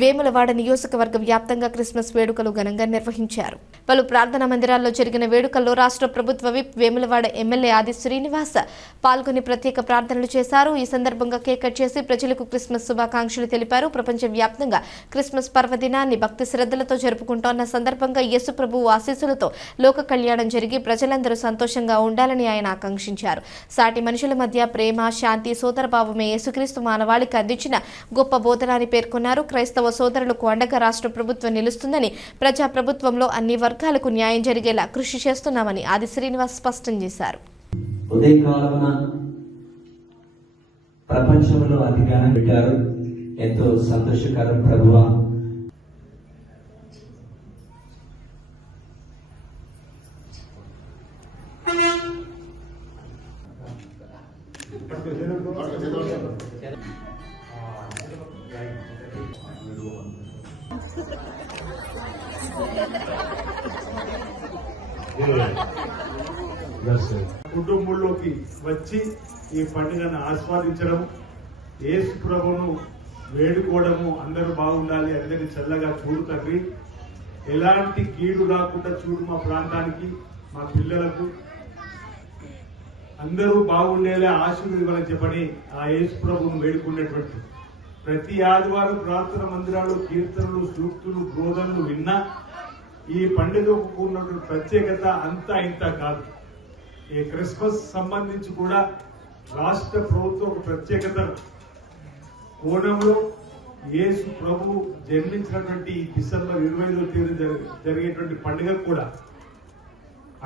వేములవాడ నియోజకవర్గ వ్యాప్తంగా క్రిస్మస్ వేడుకలు ఘనంగా నిర్వహించారు. పలు ప్రార్థనా మందిరాల్లో జరిగిన వేడుకల్లో రాష్ట్ర ప్రభుత్వ విప్ వేములవాడ ఎమ్మెల్యే ఆది శ్రీనివాస్ పాల్గొని ప్రత్యేక ప్రార్థనలు చేశారు. ఈ సందర్భంగా కేక్ కట్ చేసి ప్రజలకు క్రిస్మస్ శుభాకాంక్షలు తెలిపారు. ప్రపంచ వ్యాప్తంగా క్రిస్మస్ పర్వదినాన్ని భక్తి శ్రద్ధలతో జరుపుకుంటోన్న సందర్భంగా యేసు ప్రభువు ఆశీస్సులతో లోక కళ్యాణం జరిగి ప్రజలందరూ సంతోషంగా ఉండాలని ఆయన ఆకాంక్షించారు. సాటి మనుషుల మధ్య ప్రేమ, శాంతి, సోదరభావమే యేసుక్రీస్తు మానవాళికి అందించిన గొప్ప బోధన అని పేర్కొన్నారు. క్రైస్తవ సోదరులకు అండగా రాష్ట్ర ప్రభుత్వం నిలుస్తుందని, ప్రజా ప్రభుత్వంలో అన్ని వర్గాలకు న్యాయం జరిగేలా కృషి చేస్తున్నామని ఆది శ్రీనివాస్ స్పష్టం చేశారు. ఉదయకాలమున ప్రపంచంలో అధికారం పెట్టారు. ఎంతో సంతోషకరం ప్రభువా. కుటుంబంలోకి వచ్చి ఈ పండుగను ఆస్వాదించడం, యేసు ప్రభువును వేడుకోవడము, అందరూ బాగుండాలి, అందరినీ చల్లగా చూడు తండ్రి, ఎలాంటి కీడు రాకుండా చూడు మా ప్రాంతానికి, మా పిల్లలకు అందరూ బాగుండేలా ఆశీర్వదించాలని చెప్పని ఆ యేసు ప్రభువును వేడుకునేటువంటి ప్రతి ఆదివారం ప్రార్థన మందిరాలు కీర్తనలు, సూక్తులు, బోధనలు విన్నా ఈ పండుగకు ఉన్నటువంటి ప్రత్యేకత అంతా ఇంత కాదు. ఈ క్రిస్మస్ సంబంధించి కూడా రాష్ట్ర ప్రభుత్వం ఒక ప్రత్యేకత కోణంలో యేసు ప్రభు జన్మించినటువంటి డిసెంబర్ 25వ తేదీ జరిగేటువంటి పండుగ కూడా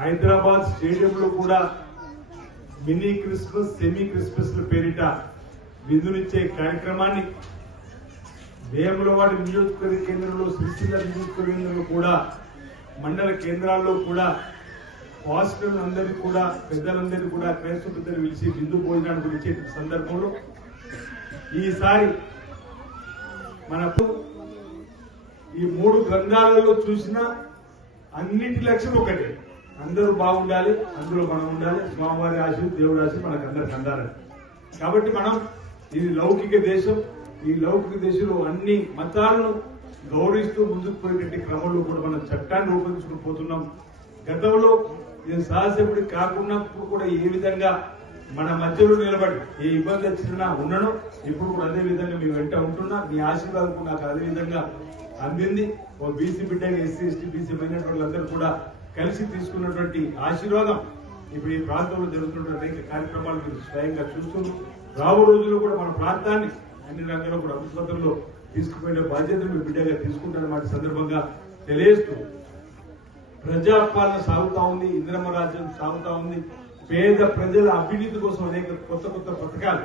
హైదరాబాద్ స్టేడియంలో కూడా మినీ క్రిస్మస్, సెమీ క్రిస్మస్ పేరిట విందునిచ్చే కార్యక్రమాన్ని వేములవాడ నియోజకవర్గ కేంద్రంలో, సిరిసిల్ల నియోజకవర్గ కేంద్రంలో కూడా, మండల కేంద్రాల్లో కూడా పాస్టర్లందరినీ కూడా, పెద్దలందరినీ కూడా, క్రైస్తవ పెద్దలు పిలిచి విందు భోజనానికి ఇచ్చే సందర్భంలో ఈసారి మనకు ఈ 3 గ్రంథాలలో చూసిన అన్నింటి లక్ష్యం ఒకటే, అందరూ బాగుండాలి, అందులో మనం ఉండాలి, స్వామివారి ఆశీస్సు, దేవుడి ఆశీస్సు మనకు అందరికి అందాలని. కాబట్టి మనం ఇది లౌకిక దేశం. ఈ లౌకిక దేశంలో అన్ని మతాలను గౌరవిస్తూ ముందుకు పోయేటువంటి క్రమంలో కూడా మనం చట్టాన్ని రూపొందించుకుని పోతున్నాం. గతంలో ఇది సహజపడి కాకున్నప్పుడు కూడా ఏ విధంగా మన మధ్యలో నిలబడి ఏ ఇబ్బంది వచ్చినా ఉండను, ఇప్పుడు కూడా అదే విధంగా మీ వెంట ఉంటున్నా. మీ ఆశీర్వాదం నాకు అదే విధంగా అందింది. ఓ బీసీ బిడ్డ, ఎస్సీ, ఎస్టీ, బీసీ మైనారిటీ వాళ్ళందరూ కూడా కలిసి తీసుకున్నటువంటి ఆశీర్వాదం ఇప్పుడు ఈ ప్రాంతంలో జరుగుతున్న అనేక కార్యక్రమాలు మీరు స్వయంగా చూస్తున్నారు. రాబో రోజుల్లో కూడా మన ప్రాంతాన్ని అన్ని రంగాల్లో కూడా అభివృద్ధిలో తీసుకుపోయిన బాధ్యతను మీ బిడ్డగా తీసుకుంటారన్నమాట సందర్భంగా తెలియజేస్తూ, ప్రజాపాలన సాగుతా ఉంది, ఇంద్రమ్మ రాజ్యం సాగుతా ఉంది, పేద ప్రజల అభివృద్ధి కోసం అనేక కొత్త పథకాలు